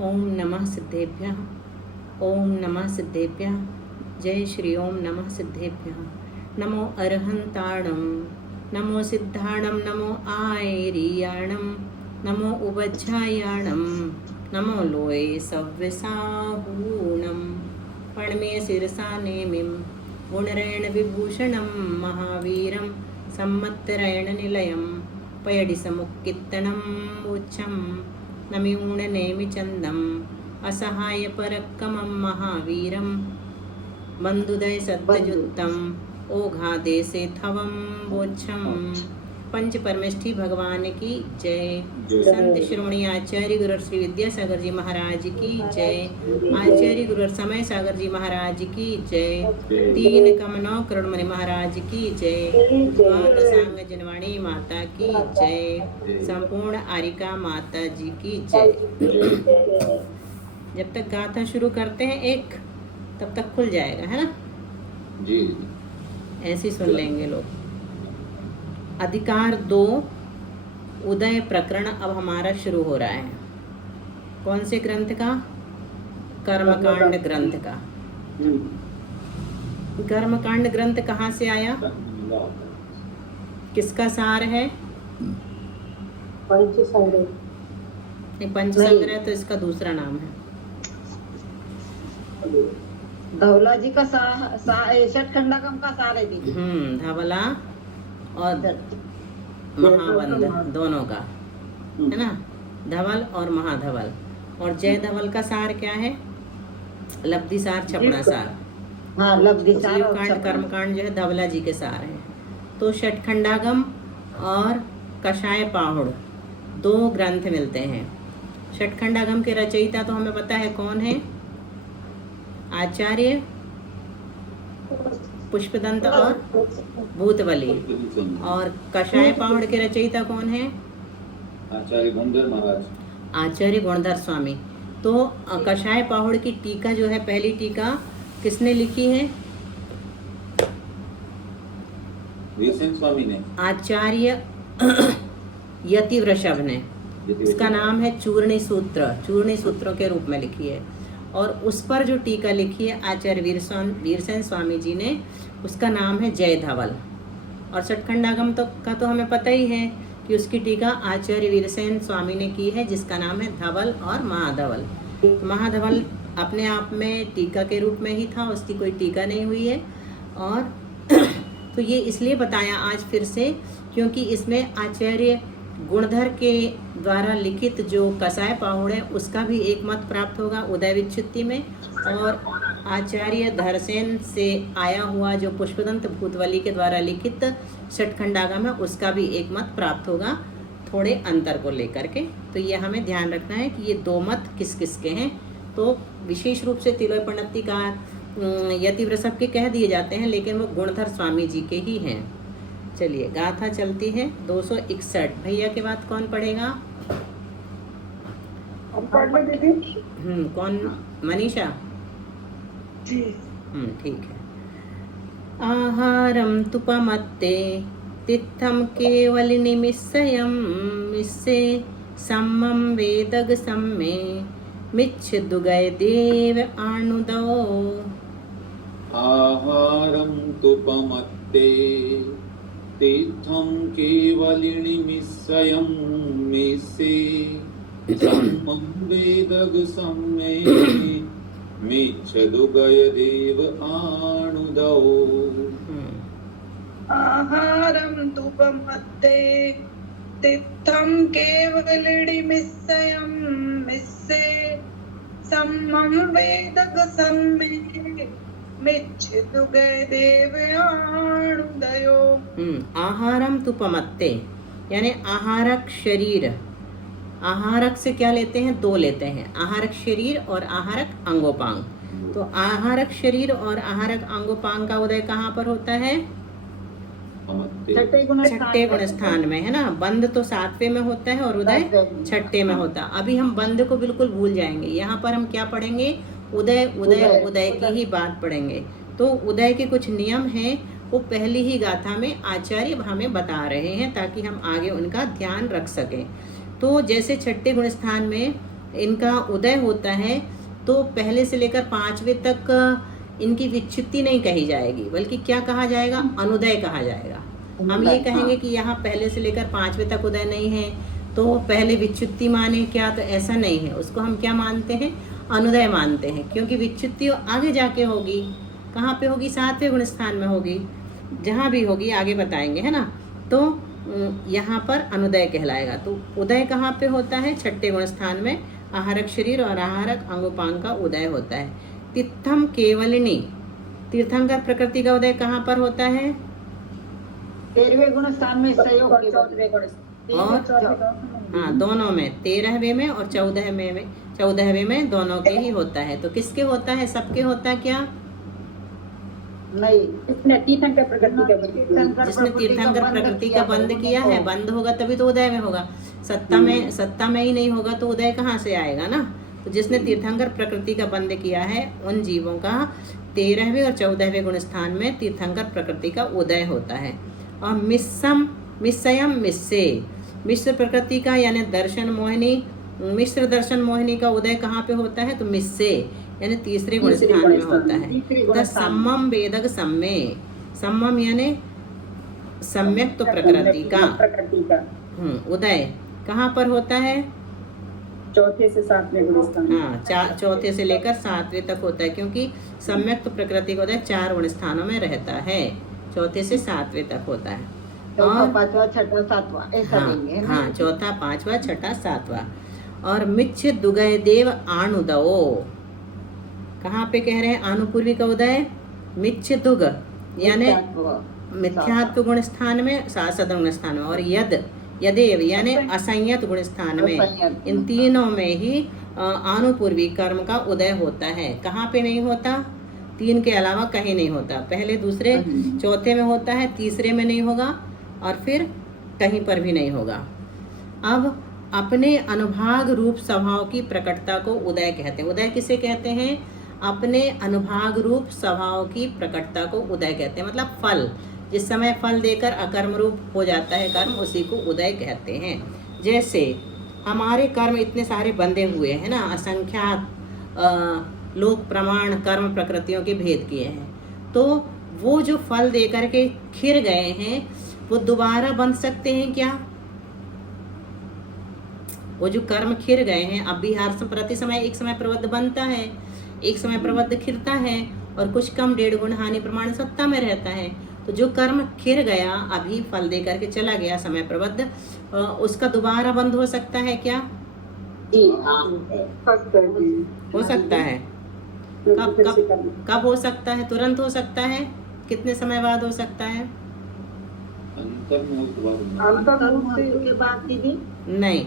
ओम नमः सिद्धेभ्यः। ओम नमः सिद्धेभ्यः। जय श्री ओम नमः सिद्धेभ्यः। नमो अरहंताणं, नमो सिद्धाणं, नमो आयरियाणं, नमो उबज्झायाणं, नमो लोये सव्यसाहूणं। पणमे शिरसा नेमिं गुणरेण विभूषणं महावीरं सम्मत्तरेण निलयं पयडि समुक्कित्तनं उच्चं नमिऊणनेमि चन्दम् असहायपरक्कमं महावीरं बन्धुदय सत्यजुत्तम ओघादेशे थवं बोच्छम। पंच परमेष्ठी भगवान की जय। संत श्रोमणी आचार्य गुरु श्री विद्यासागर जी महाराज की जय। आचार्य गुरु समय सागर जी महाराज की जय। तीन कमनौ करुणमणि महाराज की जय। सांग जनवाणी माता की जय। संपूर्ण आरिका माता जी की जय। जब तक गाथा शुरू करते हैं एक, तब तक खुल जाएगा, है ना जी। ऐसे सुन लेंगे लोग। अधिकार 2 उदय प्रकरण अब हमारा शुरू हो रहा है। कौन से ग्रंथ का? कर्मकांड ग्रंथ का। कर्मकांड ग्रंथ कहाँ से आया? किसका सार है? पंचसंग्रह तो इसका दूसरा नाम है। धवला जी का षटखंडागम का सार है दीदी। धवला और महाबंध दोनों का, है ना। धवल और महाधवल। और जय धवल का सार क्या है? लब्धि सार, छपड़ा सार। हाँ, लब्धि सार और कांड कर्मकांड जो है धवला जी के सार है। तो षटखंडागम और कषाय पाहुड़ 2 ग्रंथ मिलते हैं। षटखंडागम के रचयिता तो हमें पता है कौन है? आचार्य पुष्पदंत और भूतवली। और कषाय पाहुड़ के रचयिता कौन है? आचार्य गुणधर महाराज, आचार्य गुणधर स्वामी। तो कषाय पाहुड़ की टीका जो है, पहली टीका किसने लिखी है? वीरसेन स्वामी ने। आचार्य यतिवृषभ ने। इसका नाम है चूर्णी सूत्र, चूर्णी सूत्रों के रूप में लिखी है। और उस पर जो टीका लिखी है आचार्य वीरसेन स्वामी जी ने, उसका नाम है जय धवल। और षटखंडागम का तो हमें पता ही है कि उसकी टीका आचार्य वीरसेन स्वामी ने की है, जिसका नाम है धवल और महाधवल। महाधवल अपने आप में टीका के रूप में ही था, उसकी कोई टीका नहीं हुई है। और तो ये इसलिए बताया आज फिर से, क्योंकि इसमें आचार्य गुणधर के द्वारा लिखित जो कसाय पाहुड़ है उसका भी एक मत प्राप्त होगा उदय विच्छुत्ति में। और आचार्य धरसेन से आया हुआ जो पुष्पदंत भूतवली के द्वारा लिखित षटखंडागम है, उसका भी एक मत प्राप्त होगा, थोड़े अंतर को लेकर के। तो ये हमें ध्यान रखना है कि ये 2 मत किस किस के हैं। तो विशेष रूप से तिलोय पंडितकार यतिवृषभ के कह दिए जाते हैं, लेकिन वो गुणधर स्वामी जी के ही हैं। चलिए गाथा चलती है। 261 भैया के बाद कौन पढ़ेगा? कौन? मनीषा जी। ठीक है। आहारम तुपमत्ते तित्थम केवल निमिषयं मिस्से सम्मं वेदग सम्मे मिच्छ दुगय देव आणुदो। आहारं तुपमत्ते तीर्थं केवलिनिमिषयं मिस्से सम्मं वेदग सम्मे मिच्छदुगय देव आणुदौ। आहारं तुपमत्ते तीर्थं केवलिनिमिषयं मिस्से सम्मं वेदग सम्मे मिच्छदुगय देव आणुदयो। आहारम तुपमत्ते यानी आहारक शरीर। आहारक से क्या लेते हैं? 2 लेते हैं, आहारक शरीर और आहारक अंगोपांग। तो आहारक शरीर और आहारक अंगोपांग का उदय कहाँ पर होता है? छठे गुण स्थान में, है ना। बंध तो 7वें में होता है और उदय 6ठे में होता है। अभी हम बंध को बिल्कुल भूल जाएंगे। यहाँ पर हम क्या पढ़ेंगे? उदय उदय उदय की ही बात पढ़ेंगे। तो उदय के कुछ नियम हैं, वो पहली ही गाथा में आचार्य हमें बता रहे हैं, ताकि हम आगे उनका ध्यान रख सकें। तो जैसे छठे गुण स्थान में इनका उदय होता है तो पहले से लेकर 5वें तक इनकी विच्युति नहीं कही जाएगी, बल्कि क्या कहा जाएगा, अनुदय कहा जाएगा। हम ये कहेंगे कि यहाँ पहले से लेकर 5वें तक उदय नहीं है तो पहले विच्युति माने क्या, तो ऐसा नहीं है। उसको हम क्या मानते हैं, अनुदय मानते हैं, क्योंकि विच्युति आगे जाके होगी। कहाँ पे होगी, 7वें गुण स्थान में होगी, जहाँ भी होगी आगे बताएंगे, है ना। तो यहाँ पर अनुदय कहलाएगा। तो उदय कहाँ पे होता है, 6ठे गुण स्थान में आहारक शरीर और आहारक अंगोपांग का उदय होता है। तीर्थम केवलिनी, तीर्थंकर प्रकृति का उदय कहाँ पर होता है, 13वें गुण स्थान में सहयोग और हाँ दोनों में, 13वें में और 14वें में दोनों के ही होता है। तो किसके होता है, सबके होता है क्या, नहीं, इसने तीर्थंकर प्रकृति का जिसने तीर्थंकर प्रकृति का बंद किया है, बंद होगा तभी तो उदय में होगा। सत्ता में ही नहीं होगा तो उदय कहाँ से आएगा ना। तो जिसने तीर्थंकर प्रकृति का बंद किया है उन जीवों का 13वें और 14वें गुण स्थान में तीर्थंकर प्रकृति का उदय होता है। और मिस्सयम मिश्र प्रकृति का यानी दर्शन मोहिनी, मिश्र दर्शन मोहिनी का उदय कहाँ पे होता है, तो मिस्से यानी 3रे गुण स्थान में होता है। तो सम्मम वेदक सम्मे, सम्मम यानी सम्यक तो प्रकृति का उदय कहाँ पर होता है, 4 से 7वें गुण स्थान। हाँ, 4 से लेकर 7वें तक होता है, क्योंकि सम्यक तो प्रकृति का उदय 4 गुण स्थानों में रहता है, 4 से 7वें तक होता है। और 5वां 6वां 7वां ऐसा नहीं है ना। हाँ, 4था 5वां 6ठा 7वां। और मिच्छ दुगय देव आणुदो, कहाँ पे कह रहे हैं, आनुपूर्वी का उदय मिच्छ दुग यानी मिथ्यात्व गुण स्थान में, सासद गुण स्थान में, और यदेव यानी असंयत गुण स्थान में। इन तीनों में ही आनुपूर्वी कर्म का उदय होता है। कहाँ पे नहीं होता, 3 के अलावा कहीं नहीं होता। पहले, दूसरे, 4थे में होता है, 3रे में नहीं होगा, और फिर कहीं पर भी नहीं होगा। अब अपने अनुभाग रूप स्वभाव की प्रकटता को उदय कहते हैं। उदय किसे कहते हैं, अपने अनुभाग रूप स्वभाव की प्रकटता को उदय कहते हैं। मतलब फल, जिस समय फल देकर अकर्म रूप हो जाता है कर्म, उसी को उदय कहते हैं। जैसे हमारे कर्म इतने सारे बंधे हुए हैं ना, असंख्यात लोक प्रमाण कर्म प्रकृतियों के भेद किए हैं, तो वो जो फल देकर के खिर गए हैं वो दोबारा बंध सकते हैं क्या, वो जो कर्म खिर गए हैं, अब भी हर प्रति समय एक समय प्रबद्ध बनता है, एक समय प्रबद्ध खिरता है, और कुछ कम 1.5 गुण हानि प्रमाण सत्ता में रहता है। तो जो कर्म खिर गया, अभी फल दे करके चला गया समय प्रबद्ध, उसका दोबारा बंद हो सकता है क्या, हो सकता है। कब हो सकता है, तुरंत हो सकता है, कितने समय बाद हो सकता है, अंतर्मुहूर्त के बाद दीदी, नहीं,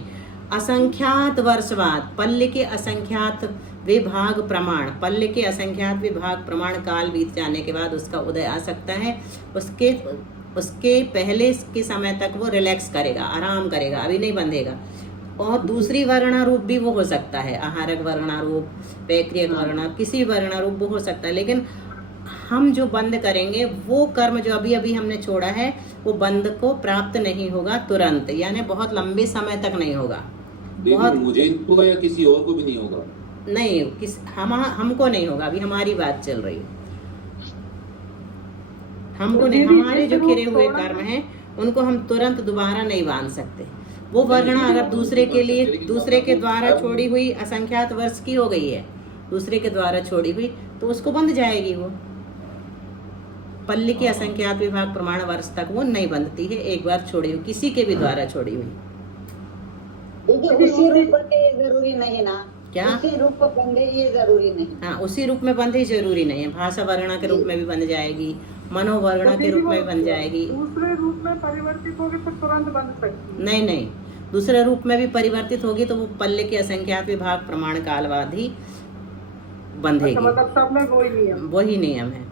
असंख्यात वर्ष बाद, पल्ले के असंख्यात विभाग प्रमाण, पल्ले के असंख्यात विभाग प्रमाण काल बीत जाने के बाद उसका उदय आ सकता है। उसके पहले के समय तक वो रिलैक्स करेगा, आराम करेगा, अभी नहीं बंधेगा। और दूसरी वर्णारूप भी वो हो सकता है, आहारक वर्णारूप, पैक्रियक वर्णारूप, किसी वर्णारूप वो हो सकता है। लेकिन हम जो बंद करेंगे वो कर्म जो अभी अभी हमने छोड़ा है वो बंद को प्राप्त नहीं होगा तुरंत, यानी बहुत लंबे समय तक नहीं होगा। बहुत मुझे होगा या किसी और को भी नहीं होगा, नहीं, हमको नहीं होगा, अभी हमारी बात चल रही है, हमको नहीं। हमारे जो खिरे हुए कर्म हैं उनको हम तुरंत दोबारा नहीं बांध सकते। वो वर्णा अगर दूसरे के लिए, दूसरे के द्वारा छोड़ी हुई असंख्यात वर्ष की हो गई है, दूसरे के द्वारा छोड़ी हुई, तो उसको बंध जाएगी। वो पल्ली के असंख्यात विभाग प्रमाण वर्ष तक वो नहीं बंधती है, एक बार छोड़ी हुई, किसी के भी द्वारा छोड़ी हुई। उसी रूप बंधे ये जरूरी नहीं ना, क्या, उसी रूप को बंधे ये जरूरी नहीं। हाँ, उसी रूप में बंधे जरूरी नहीं है। भाषा वर्णा के रूप में भी बन जाएगी, मनोवर्णा के रूप में भी बन जाएगी। दूसरे रूप में परिवर्तित होगी तो तुरंत बंध सकती है। नहीं, दूसरे रूप में भी परिवर्तित होगी तो वो पल्ले के असंख्यात विभाग प्रमाण काल बाद ही बंधेगी। मतलब सब में वही नियम है।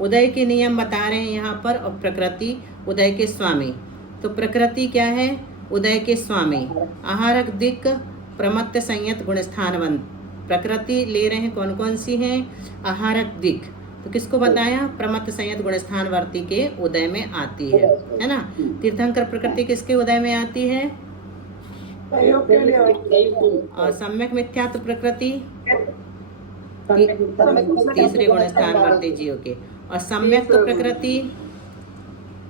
उदय के नियम बता रहे हैं यहाँ पर। और प्रकृति उदय के स्वामी, तो प्रकृति क्या है, उदय के स्वामी। आहारक दिक् प्रमत्त संयत गुणस्थानवंत, प्रकृति ले रहे हैं कौन कौन सी हैं, आहारक दिक्, तो किसको बताया, प्रमत्त संयत गुणस्थानवर्ती के उदय में आती है ना। तीर्थंकर प्रकृति किसके उदय में आती है, सहयोग के लिए और सम्यक मिथ्यात्व प्रकृति सम्यक मिथ्या तीसरे गुण स्थान वर्ती जीव के, और सम्यक तो प्रकृति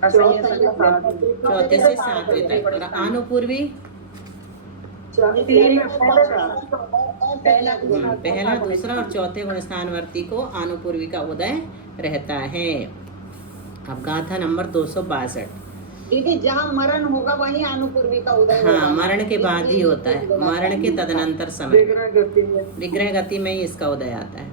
असंयत के साथ चौथे से सातवें तक, और अनुपूर्वी पहला दूसरा और चौथे गुण स्थान वर्ती को अनुपूर्वी का उदय रहता है। अब गाथा नंबर 262। दीदी जहाँ मरण होगा वहीं अनुपूर्वी का उदय होगा। हाँ, मरण के बाद ही होता है, मरण के तदनंतर समय विग्रह गति में ही इसका उदय आता है।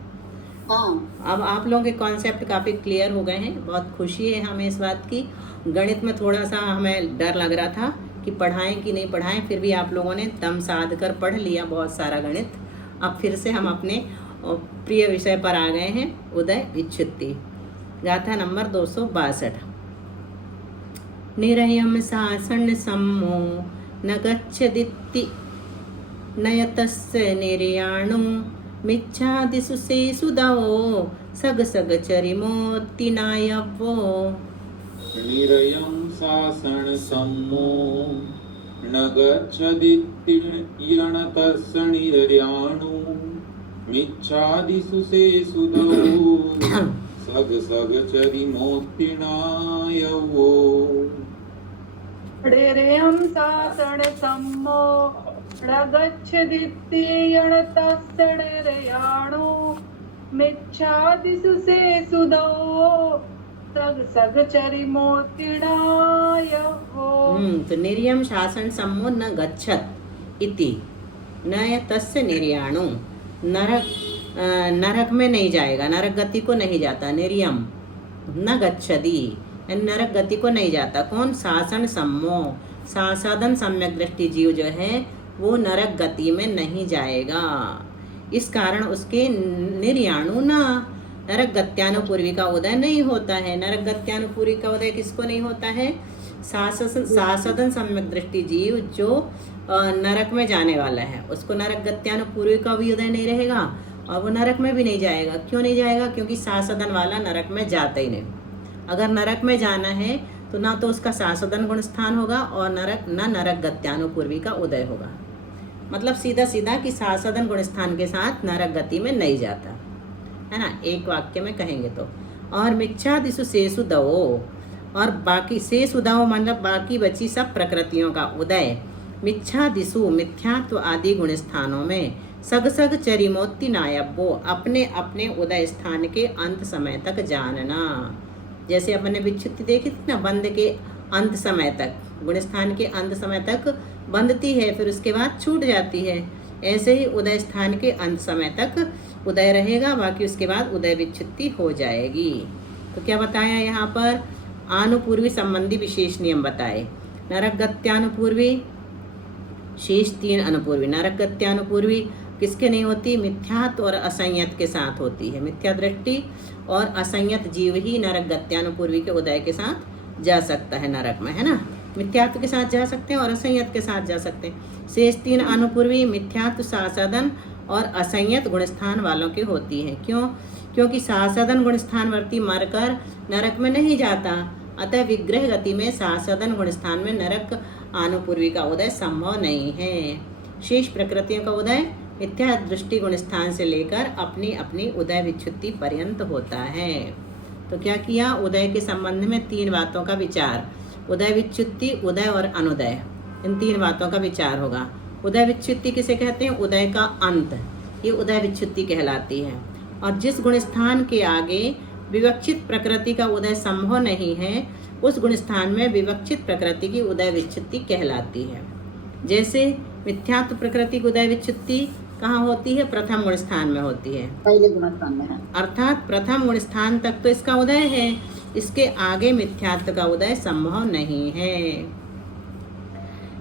हाँ अब आप लोगों के कॉन्सेप्ट काफ़ी क्लियर हो गए हैं, बहुत खुशी है हमें इस बात की। गणित में थोड़ा सा हमें डर लग रहा था कि पढ़ाएं कि नहीं पढ़ाएं, फिर भी आप लोगों ने दम साध कर पढ़ लिया बहुत सारा गणित। अब फिर से हम अपने प्रिय विषय पर आ गए हैं, उदय विच्छित्ति। गाथा नंबर 262। निरयम सासण सम्मो न गच्छदिति नयतस्य निर्याणु मिच्छादिषु सेषु दवो सग सग चरिमोत्तिनायवो। निरयं सासण सम्मो न गच्छदिति यणतस्य निर्याणु मिच्छादिषु सेषु दवो सग सग चरिमोत्तिनायवो। डेरेयं सासण सम्मो न गच्छदित्यणतस्सणरयाणो मिच्छादिषु सेषु दवो सग सग चरिमोत्तिनायवो। तो निर्यम शासन सम्मो न गच्छत इति न तस्य निर्याणु, नरक में नहीं जाएगा, नरक गति को नहीं जाता। निर्यम न गच्छति, नरक गति को नहीं जाता। कौन? शासन सम्मो, सासाधन सम्यक दृष्टि जीव जो है वो नरक गति में नहीं जाएगा। इस कारण उसके निर्याणु ना, नरक गत्यानुपूर्वी का उदय नहीं होता है। नरक गत्यानुपूर्वी का उदय किसको नहीं होता है? सासदन सम्यक दृष्टि जीव जो नरक में जाने वाला है, उसको नरक गत्यानुपूर्वी का भी उदय नहीं रहेगा और वो नरक में भी नहीं जाएगा। क्यों नहीं जाएगा? क्योंकि सासदन वाला नरक में जाता ही नहीं। अगर नरक में जाना है तो ना तो उसका सासदन गुण स्थान होगा और नरक गत्यानुपूर्वी का उदय होगा। मतलब सीधा सीधा कि सासदन गुण स्थान के साथ नरक गति में नहीं जाता है ना, एक वाक्य में कहेंगे तो। और मिच्छादिषु सेषु दवो, और बाकी शेषु दवो मतलब बाकी बची सब प्रकृतियों का उदय। मिच्छादिषु मिथ्यात्व आदि गुण स्थानों में सग सग चरिमोत्ति नायबो, अपने अपने उदय स्थान के अंत समय तक जानना। जैसे अपन ने विच्छित्ति देखी थी ना, बंद के अंत समय तक, गुण स्थान के अंत समय तक बंधती है, फिर उसके बाद छूट जाती है। ऐसे ही उदय स्थान के अंत समय तक उदय रहेगा, बाकी उसके बाद उदय विच्छित्ति हो जाएगी। तो क्या बताया यहाँ पर? आनुपूर्वी संबंधी विशेष नियम बताए। नरक गत्यानुपूर्वी, शेष 3 अनुपूर्वी। नरक गत्यानुपूर्वी किसके नहीं होती? मिथ्यात्व और असंयत के साथ होती है। मिथ्या दृष्टि और असंयत जीव ही नरक गत्यानुपूर्वी के उदय के साथ जा सकता है नरक में, है ना। मिथ्यात्व के साथ जा सकते हैं और असंयत के साथ जा सकते हैं। शेष 3 अनुपूर्वी मिथ्यात्व, सासदन और असंयत गुणस्थान वालों की होती है। क्यों? क्योंकि सासदन गुणस्थान वर्ती मरकर नरक में नहीं जाता, अतः विग्रह गति में सासदन गुणस्थान में नरक आनुपूर्वी का उदय संभव नहीं है। शेष प्रकृतियों का उदय मिथ्या दृष्टि गुणस्थान से लेकर अपनी अपनी उदय विच्छित्ति पर्यंत होता है। तो क्या किया? उदय के संबंध में 3 बातों का विचार, उदय विच्छित्ति, उदय और अनुदय, इन 3 बातों का विचार होगा। उदय विच्छित्ति किसे कहते हैं? उदय का अंत, ये उदय विच्छित्ति कहलाती है। और जिस गुणस्थान के आगे विवक्षित प्रकृति का उदय संभव नहीं है, उस गुणस्थान में विवक्षित प्रकृति की उदय विच्छित्ति कहलाती है। जैसे मिथ्यात्व प्रकृति की उदय विच्छित्ति कहाँ होती है? प्रथम गुणस्थान में होती है, पहले गुणस्थान में है। अर्थात प्रथम गुणस्थान तक तो इसका उदय है, इसके आगे मिथ्यात्व का उदय संभव नहीं है।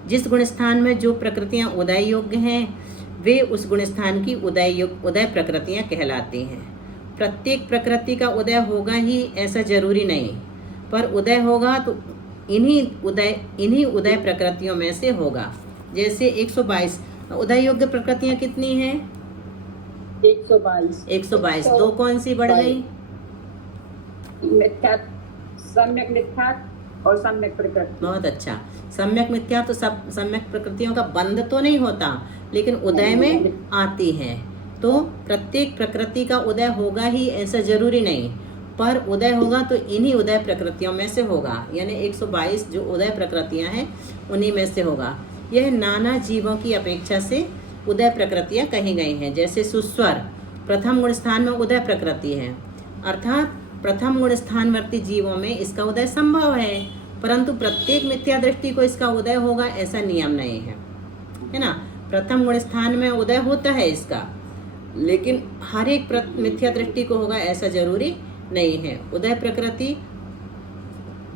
जिस गुणस्थान में जो प्रकृतियां उदय योग्य हैं, वे उस गुणस्थान की उदय प्रकृतियां कहलाती हैं। प्रत्येक प्रकृति का उदय होगा ही ऐसा जरूरी नहीं, पर उदय होगा तो इन्हीं उदय प्रकृतियों में से होगा। जैसे 122 उदय योग्य प्रकृतियां कितनी हैं? 122। 2 कौन सी बढ़ गई? मिथ्यात्व, सम्यक मिथ्यात्व और सम्यक प्रकृति। बहुत अच्छा। सम्यक मिथ्या तो सब सम्यक प्रकृतियों का बंध तो नहीं होता, लेकिन उदय में आती है। तो प्रत्येक प्रकृति का उदय होगा ही ऐसा जरूरी नहीं, पर उदय होगा तो इन्हीं उदय प्रकृतियों में से होगा, यानी 122 जो उदय प्रकृतियां हैं उन्हीं में से होगा। यह नाना जीवों की अपेक्षा से उदय प्रकृतियां कही गई हैं। जैसे सुस्वर प्रथम गुण स्थान में उदय प्रकृति है, अर्थात प्रथम गुण स्थानवर्ती जीवों में इसका उदय संभव है, परंतु प्रत्येक मिथ्या दृष्टि को इसका उदय होगा ऐसा नियम नहीं है, है ना। प्रथम गुण स्थान में उदय होता है इसका, लेकिन हर एक मिथ्या दृष्टि को होगा ऐसा जरूरी नहीं है। उदय प्रकृति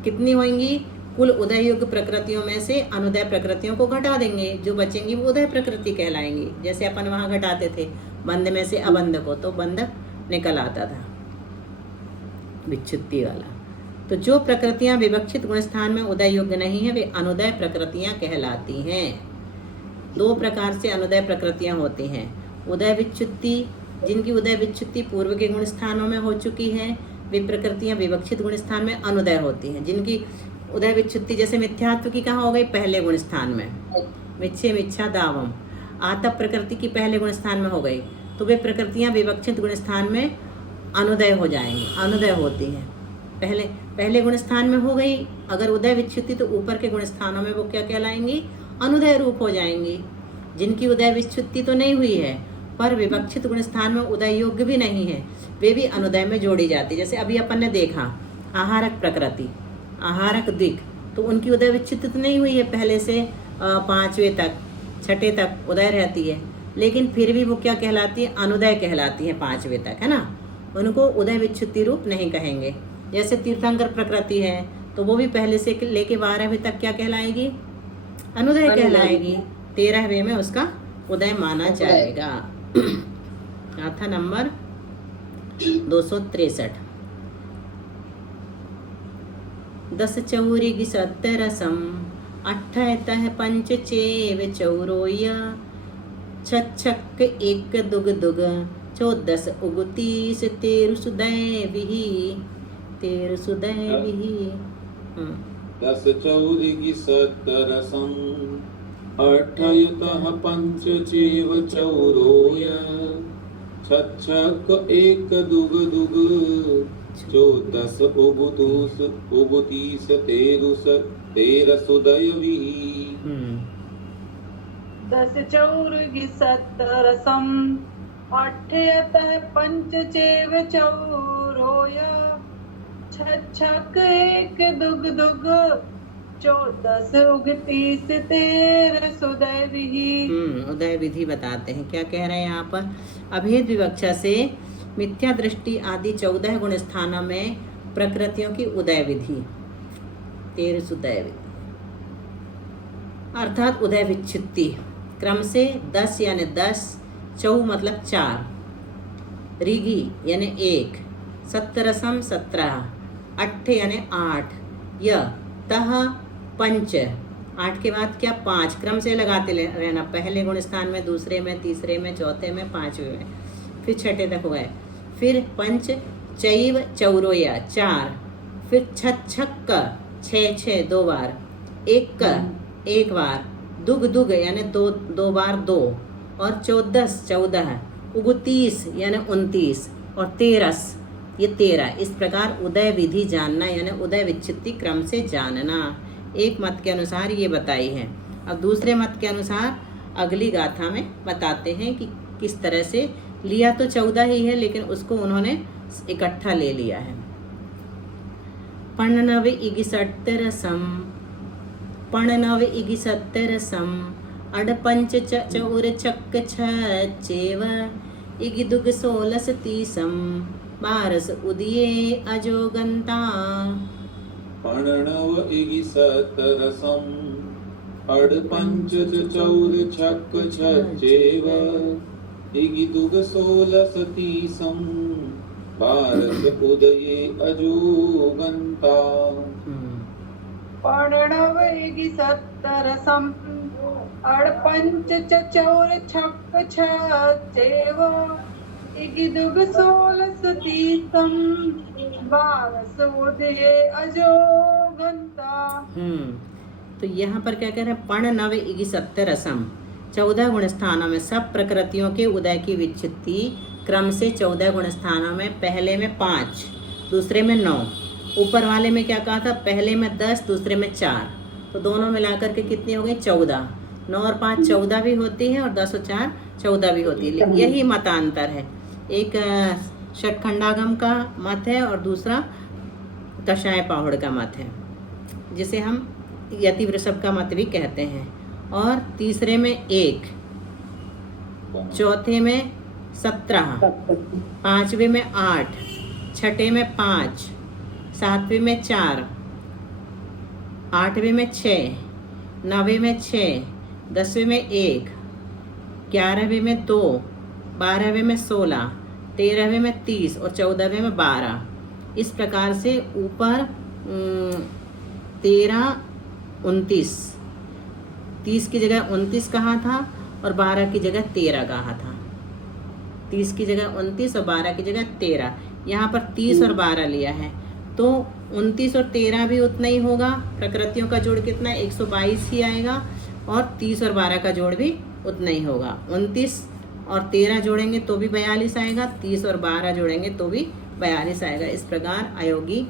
कितनी होंगी? कुल उदय युग प्रकृतियों में से अनुदय प्रकृतियों को घटा देंगे, जो बचेंगी वो उदय प्रकृति कहलाएंगी। जैसे अपन वहाँ घटाते थे बंध में से अबंध को, तो बंधक निकल आता था विच्छुत्ति वाला। तो जो प्रकृतियां विवक्षित गुण स्थान में उदय योग्य नहीं है वे अनुदय प्रकृतियां कहलाती हैं। दो प्रकार से अनुदय प्रकृतियां होती हैं। उदय विच्छुत्ति, जिनकी उदय विच्छुत्ति पूर्व के गुण स्थानों में हो चुकी है, वे प्रकृतियां विवक्षित गुण स्थान में अनुदय होती हैं। जिनकी उदय विच्छुत्ति जैसे मिथ्यात्व की कहाँ हो गई? पहले गुण स्थान में, मिच्छे मिच्छा दावम। आतप प्रकृति की पहले गुण स्थान में हो गई, तो वे प्रकृतियां विवक्षित गुण स्थान में अनुदय हो जाएंगी, अनुदय होती हैं। पहले गुण स्थान में हो गई अगर उदय विच्छुत्ति, तो ऊपर के गुण स्थानों में वो क्या कहलाएंगी? अनुदय रूप हो जाएंगी। जिनकी उदय विच्छुत्ति तो नहीं हुई है पर विवक्षित गुण स्थान में उदय योग्य भी नहीं है, वे भी अनुदय में जोड़ी जाती। जैसे अभी अपन ने देखा आहारक प्रकृति, आहारक दिक, तो उनकी उदय विच्छित्ति तो नहीं हुई है, पहले से 5वें तक 6ठे तक उदय रहती है, लेकिन फिर भी वो क्या कहलाती है? अनुदय कहलाती है 5वें तक, है ना। उनको उदय विच्छुत्ति रूप नहीं कहेंगे। जैसे तीर्थंकर प्रकृति है तो वो भी पहले से लेके 12वें तक क्या कहलाएगी? अनुदय कहलाएगी। 13वें में उसका उदय माना जाएगा। गाथा नंबर 263। 10 चौरिग 70 रसम, 8 पंच चेव चौरोया, 6 एक दुग दुग, 14 उगतीस, 13 सुदय विही, 13 सुदय विही। 10 चौरिग 70 रसम, 8 पंच चेव चौरोय, 6 एक दुग दुग, 14 उगतीस, 13 सुदय विही। 10 चौरिग 70 रसम, 8 पंच चेव चौरोय, 6 एक दुग दुग, 14 उगतीस, 13 सुदय विही। उदय विधि बताते हैं। क्या कह रहे हैं यहाँ पर? अभेद विवक्षा से मिथ्या दृष्टि आदि 14 गुण स्थानों में प्रकृतियों की उदय विधि, 13 सुदय विधि, अर्थात उदय विच्छित्ति क्रम से 10 यानी 10, चौ मतलब 4, रिगी यानी 1, 70 रसम 17, 8 यानी 8, य तह पंच, 8 के बाद क्या? 5, क्रम से लगाते रहना, पहले गुण स्थान में, दूसरे में, तीसरे में, चौथे में, 5वें में, फिर 6ठे तक हो गए। फिर पंच चैव चौरोया 4, फिर 6 2 बार, 1 बार, दुग दुग यानी 2 बार 2, और 14 उगतीस यानी 29, और 13 ये 13। इस प्रकार उदय विधि जानना यानी उदय विच्छित्ति क्रम से जानना एक मत के अनुसार ये बताई है। अब दूसरे मत के अनुसार अगली गाथा में बताते हैं कि किस तरह से लिया। तो 14 ही है, लेकिन उसको उन्होंने इकट्ठा ले लिया है। पणनव इगि 70 रसम, पणनव इगि 70 रसम, अडपंच चौर छक 6 चेव, इगि दुग 16 तीसम, 12 उदिये अजोगंता। पणनव इगि 70 रसम, अडपंच चौर छक 6 चेव, इगि दुग 16 तीसम, 12 उदये अजोगंता। पणनव इगि 70 रसम, अडपंच चौर छक 6 चेव, इगि दुग 16 तीसम, 12 उदये अजोगंता। तो यहाँ पर क्या कह रहे हैं, पण नव इगी सत्य रसम, 14 गुण स्थानों में सब प्रकृतियों के उदय की विच्छित्ति क्रम से 14 गुण स्थानों में, पहले में 5, दूसरे में 9, ऊपर वाले में क्या कहा था, पहले में 10, दूसरे में 4, तो दोनों मिलाकर के कितनी हो गई 14। 9 और 5 14 भी होती है और 10 और 4 14 भी होती है। यही मतांतर है, एक षटखंडागम का मत है और दूसरा कषाय पाहुड़ का मत है, जिसे हम यति वृषभ का मत भी कहते हैं। और तीसरे में 1, चौथे में 17, पांचवे में 8, छठे में 5, सातवें में 4, आठवें में 6, नवे में 6, 10वें में 1, 11वें में 2, 12वें में 16, 13वें में 30 और 14वें में 12। इस प्रकार से ऊपर 13, 29, 30 की जगह 29 कहा था और 12 की जगह 13 कहा था। 30 की जगह 29 और 12 की जगह 13। यहाँ पर 30 और 12 लिया है, तो 29 और 13 भी उतना ही होगा। प्रकृतियों का जोड़ कितना है, 122 ही आएगा, और 30 और 12 का जोड़ भी उतना ही होगा। 29 और 13 जोड़ेंगे तो भी 42 आएगा, 30 और 12 जोड़ेंगे तो भी 42 आएगा। इस प्रकार अयोगी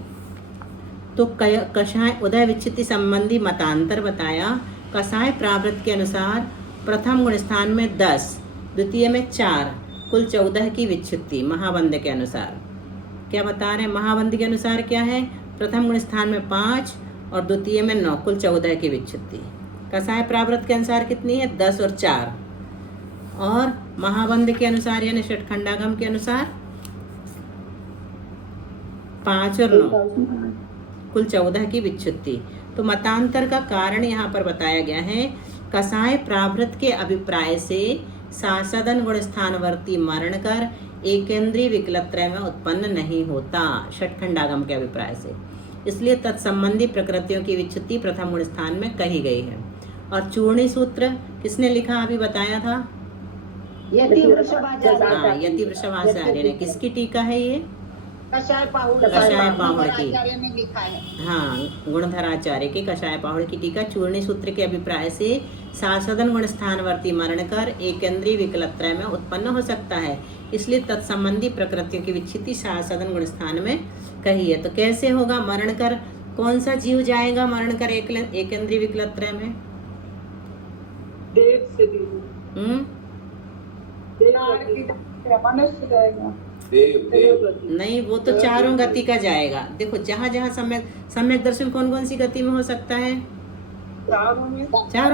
तो कषाय उदय विच्छित्ति संबंधी मतांतर बताया। कषाय प्रावृत्त के अनुसार प्रथम गुण स्थान में 10, द्वितीय में 4, कुल 14 की विच्छित्ति महावंद के अनुसार। क्या बता रहे हैं, महावंद के अनुसार क्या है, प्रथम गुण स्थान में 5 और द्वितीय में 9, कुल 14 की विच्छित्ति। कषाय प्रावृत्त के अनुसार कितनी है, 10 और 4, और महावंद के अनुसार यानी षटखंडागम के अनुसार 5 और 9, कुल 14 की विच्छित्ति। तो मतांतर का कारण यहाँ पर बताया गया है। कषाय प्रावृत्त के अभिप्राय से सासदन गुण स्थानवर्ती मरण कर एकेंद्रीय विकलत्रय में उत्पन्न नहीं होता, षटखंडागम के अभिप्राय से। इसलिए तत्संबंधी प्रकृतियों की विच्छित्ति प्रथम गुण स्थान में कही गई है। और चूर्णी सूत्र किसने लिखा, अभी बताया था, यति वृषभाचार्य। हाँ, यति वृषभाचार्य ने। किसकी टीका है ये, कषाय पाहुड़ की। आचार्य ने लिखा है। हाँ, गुणधराचार्य के कषाय पाहुड़ की टीका। चूर्णी सूत्र के अभिप्राय से सासदन गुण स्थानवर्ती मरण कर एकेंद्रीय विकलत्रय में उत्पन्न हो सकता है, इसलिए तत्संबंधी प्रकृतियों की विच्छित्ति सासदन गुण स्थान में कही है। तो कैसे होगा, मरण कर कौन सा जीव जाएगा मरण कर एकेंद्रीय विकलत्रय में, देव से देव, मनुष्य जाएगा, नहीं, वो तो चारों गति का जाएगा। देखो जहाँ जहाँ सम्यक दर्शन कौन कौन सी गति में हो सकता है, चारों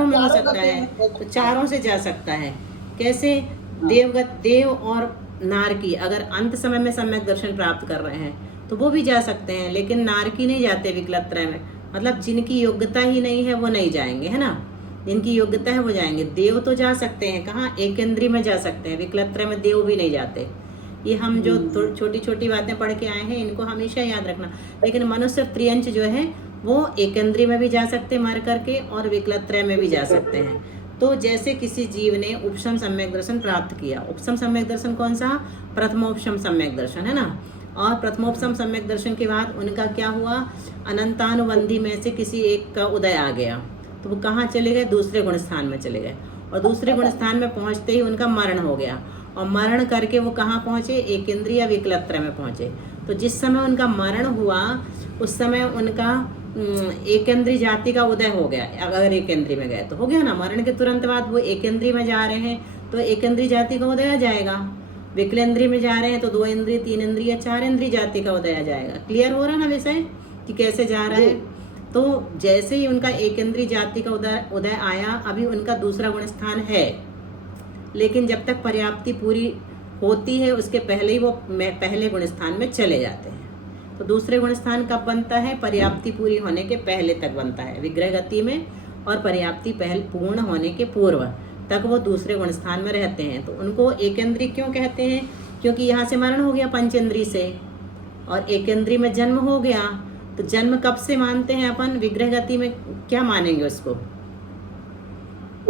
में हो सकता है, तो चारों से जा सकता है। कैसे, देव और नारकी अगर अंत समय में सम्यक दर्शन प्राप्त कर रहे हैं तो वो भी जा सकते हैं, लेकिन नारकी नहीं जाते विकलत्रय में। मतलब जिनकी योग्यता ही नहीं है वो नहीं जाएंगे, है ना, जिनकी योग्यता है वो जाएंगे। देव तो जा सकते हैं, कहाँ, एकेंद्रीय में जा सकते हैं, विकलत्रय में देव भी नहीं जाते। ये हम जो छोटी छोटी बातें पढ़ के आए हैं इनको हमेशा याद रखना। लेकिन मनुष्य त्रियंच जो है वो एकेंद्रीय में भी जा सकते हैं मर करके, और विकलत्रय में भी जा सकते हैं। तो जैसे किसी जीव ने उपशम सम्यक दर्शन प्राप्त किया, उपशम सम्यक दर्शन कौन सा, प्रथमोपशम सम्यक दर्शन, है ना, और प्रथमोपशम सम्यक दर्शन के बाद उनका क्या हुआ, अनंतानुबंधी में से किसी एक का उदय आ गया, तो वो कहाँ चले गए, दूसरे गुण स्थान में चले गए, और दूसरे गुण स्थान में पहुँचते ही उनका मरण हो गया, और मरण करके वो कहाँ पहुँचे, एकेंद्रीय या विकलत्रय में पहुँचे। तो जिस समय उनका मरण हुआ उस समय उनका एकेंद्रीय जाति का उदय हो गया। अगर एकेंद्रीय में गए तो हो गया ना, मरण के तुरंत बाद वो एकेंद्रीय में जा रहे हैं तो एकेंद्रीय जाति का उदय आ जाएगा। विकलेंद्रीय में जा रहे हैं तो 2 इंद्रिय, 3 इंद्रिय, 4 इंद्रिय जाति का उदय आ जाएगा। क्लियर हो रहा ना विषय कि कैसे जा रहा है। तो जैसे ही उनका एकेंद्रीय जाति का उदय आया, अभी उनका दूसरा गुण स्थान है, लेकिन जब तक पर्याप्ति पूरी होती है उसके पहले ही वो पहले गुण स्थान में चले जाते हैं। तो दूसरे गुण स्थान कब बनता है, पर्याप्ति पूरी होने के पहले तक बनता है, विग्रह गति में, और पर्याप्ति पूर्ण होने के पूर्व तक वो दूसरे गुण स्थान में रहते हैं। तो उनको एकेंद्रीय क्यों कहते हैं, क्योंकि यहाँ से मरण हो गया पंचेंद्रीय से, और एकेंद्रीय में जन्म हो गया। तो जन्म कब से मानते हैं अपन, विग्रह गति में क्या मानेंगे उसको,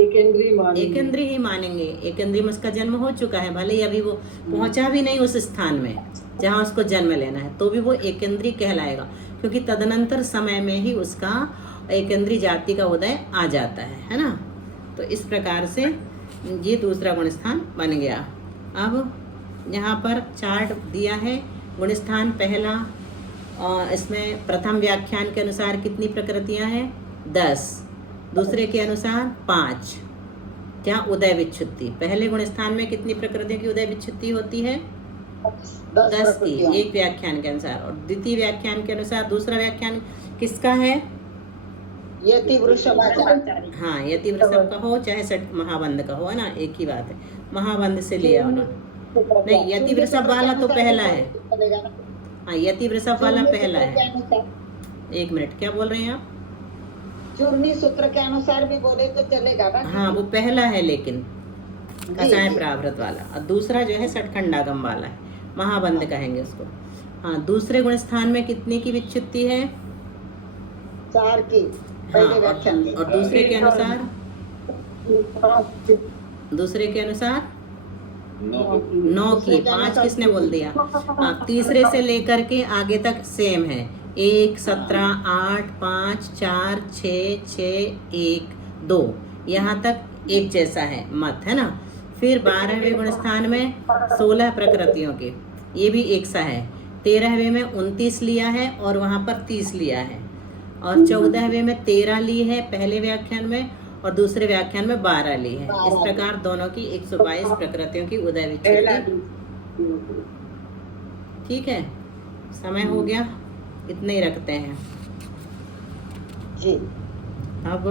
एकेंद्रीय ही मानेंगे। एकेंद्रीय में उसका जन्म हो चुका है, भले ही अभी वो पहुंचा भी नहीं उस स्थान में जहां उसको जन्म लेना है, तो भी वो एकेंद्रीय कहलाएगा, क्योंकि तदनंतर समय में ही उसका एकेंद्रीय जाति का उदय आ जाता है ना। तो इस प्रकार से ये दूसरा गुण स्थान बन गया। अब यहाँ पर चार्ट दिया है गुण स्थान पहला, इसमें प्रथम व्याख्यान के अनुसार कितनी प्रकृतियाँ हैं 10, दूसरे के अनुसार 5। क्या उदय विच्छुत्ति, पहले गुण स्थान में कितनी प्रकृतियों की उदय विच्छुत्ति होती है 10 की एक व्याख्यान के अनुसार, और द्वितीय व्याख्यान के अनुसार दूसरा व्याख्यान किसका है यति वृषभाचार्य। हाँ, यति वृषभ का हो चाहे सठ महाबंध का हो, है ना, एक ही बात है। महाबंध से लिया उन्होंने, नहीं यति वृषभ वाला तो पहला है। हाँ, यति वृषभ वाला पहला है। एक मिनट, क्या बोल रहे हैं आप? चूर्णी सूत्र के अनुसार भी बोले तो चलेगा ना? हाँ, वो पहला है लेकिन कसाय प्रावृत वाला, और दूसरा जो है सठखंडागम वाला है, महाबंध कहेंगे उसको। हाँ, दूसरे गुण स्थान में कितने की विच्छुत्ति है 4 की हाँ, पहले व्याख्यान में। और दूसरे के अनुसार, दूसरे के अनुसार 9 की। 5 किसने बोल दिया? हाँ, तीसरे से लेकर के आगे तक सेम है, 1, 17, 8, 5, 4, 6, 6, 1, 2, यहाँ तक एक जैसा है मत, है ना। फिर 12वें गुण स्थान में 16 प्रकृतियों के, ये भी एक सा है। 13वें में 29 लिया है और वहाँ पर 30 लिया है, और 14वें में 13 ली है पहले व्याख्यान में, और दूसरे व्याख्यान में 12 ली है। इस प्रकार दोनों की 122 प्रकृतियों की उदय विच्छुत्ति। ठीक है, समय हो गया, इतने ही रखते हैं जी। अब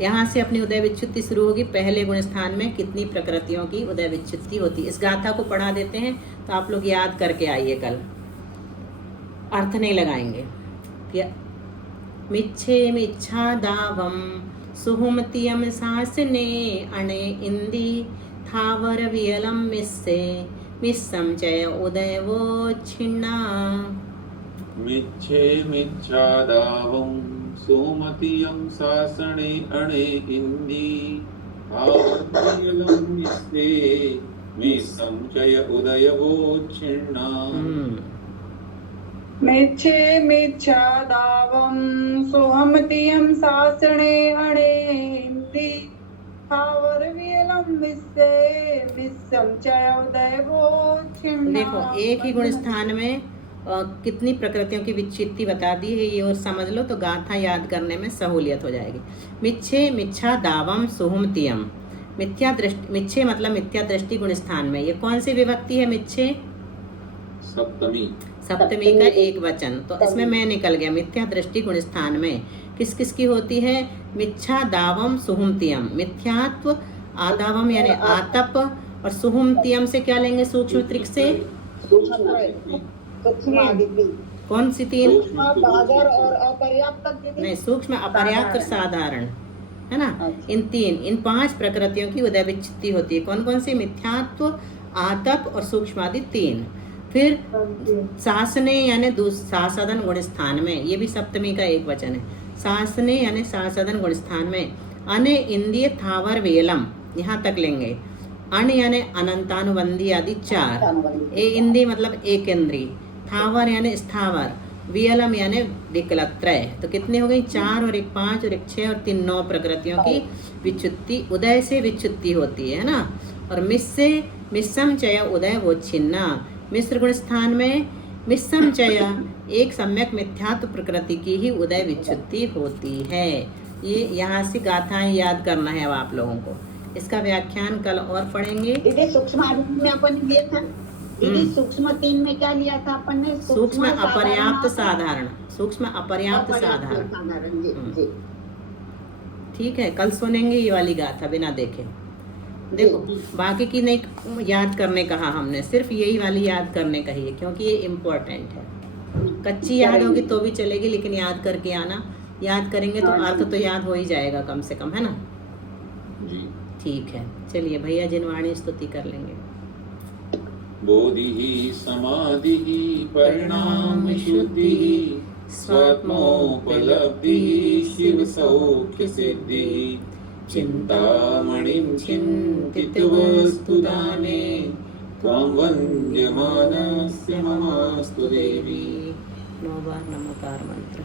यहाँ से अपनी उदय विच्छुत्ति शुरू होगी। पहले गुण स्थान में कितनी प्रकृतियों की उदय विच्छुत्ति होती है, इस गाथा को पढ़ा देते हैं तो आप लोग याद करके आइए, कल अर्थ नहीं लगाएंगे। मिच्छे मिच्छा दावम सुहुमतियम सासने अणे इंदी थावर वियलम मिस्से मिस्सम चय उदय वो छिन्ना। मिच्छे मिच्छादावं सोमतियं सासणे अणे इंदी आवत्यलं मिस्ते मिस्सं चय उदयवोच्छिन्ना। मेच्छे मिच्छादावं सोहमतियं सासणे अणेन्ति थावरवियलं मिस्से मिस्सं च उदयवोच्छिन्ना। देखो, एक ही गुण स्थान में कितनी प्रकृतियों की विच्छित्ति बता दी है, ये और समझ लो तो गाथा याद करने में सहूलियत हो जाएगी। मिच्छे मिच्छा दावम सुहुमतियम, मिथ्या दृष्टि, मिच्छे मतलब मिथ्या दृष्टि गुण स्थान में, ये कौन सी विभक्ति है मिच्छे? सप्तमी। सप्तमी का एक वचन, तो इसमें मैं निकल गया। मिथ्या दृष्टि गुण स्थान में किस किस की होती है? मिच्छा दावम सुहुमतियम, मिथ्यात्व आदावम यानी आतप, और सुहुमतियम से क्या लेंगे? सूक्ष्म त्रिक से सूक्ष्म आदिति। कौन सी तीन? साधार और अपर्याप्त। नहीं, सूक्ष्म अपर्याप्त और साधारण, है ना। इन 5 प्रकृतियों की उदय विच्छित्ति होती है। कौन कौन सी? मिथ्यात्व, आतप और सूक्ष्मादि 3। फिर शासने यानी सासदन गुण स्थान में, ये भी सप्तमी का एक वचन है। शासने यानी सासदन गुण स्थान में अने इंद्रिय थावर वेलम, यहाँ तक लेंगे। अन यानी अनंतानुबंधी आदि 4। ए इंद्रिय मतलब एक इंद्रिय, थावर यानी स्थावर, वियलम यानी विकलत्रय। तो कितने हो गई? 4 और 1 5 और 1 6 और 3 9 प्रकृतियों की विच्छुत्ति, उदय से विच्छुत्ति होती है ना। और मिस्से मिस्सम चय उदय वो छिन्ना, मिश्र गुण स्थान में मिस्सम चय एक सम्यक मिथ्यात्व प्रकृति की ही उदय विच्छुत्ति होती है। ये यहाँ से गाथाएं याद करना है अब आप लोगों को। इसका व्याख्यान कल और पढ़ेंगे। दीदी सूक्ष्म आदिति में अपन लिया था दीदी, सूक्ष्म 3 में क्या लिया था अपन ने? सूक्ष्म अपर्याप्त साधारण, सूक्ष्म अपर्याप्त साधारण। जी। ठीक है, कल सुनेंगे ये वाली गाथा बिना देखे। देखो, बाकी की नहीं याद करने कहा हमने, सिर्फ यही वाली याद करने कही है, क्योंकि ये इम्पोर्टेंट है। कच्ची याद होगी तो भी चलेगी, लेकिन याद करके आना। याद करेंगे तो अर्थ तो याद हो ही जाएगा कम से कम, है ना जी। ठीक है, चलिए भैया जिनवाणी स्तुति कर लेंगे। बोधि समाधि परिणाम शुद्धि स्वात्मोपलब्धि शिव सौख्य सिद्धि चिंतामणिं चिन्तित वस्तुदाने त्वां वन्द्यमानस्य ममास्तु देवी। 9 बार नमोकार मंत्र।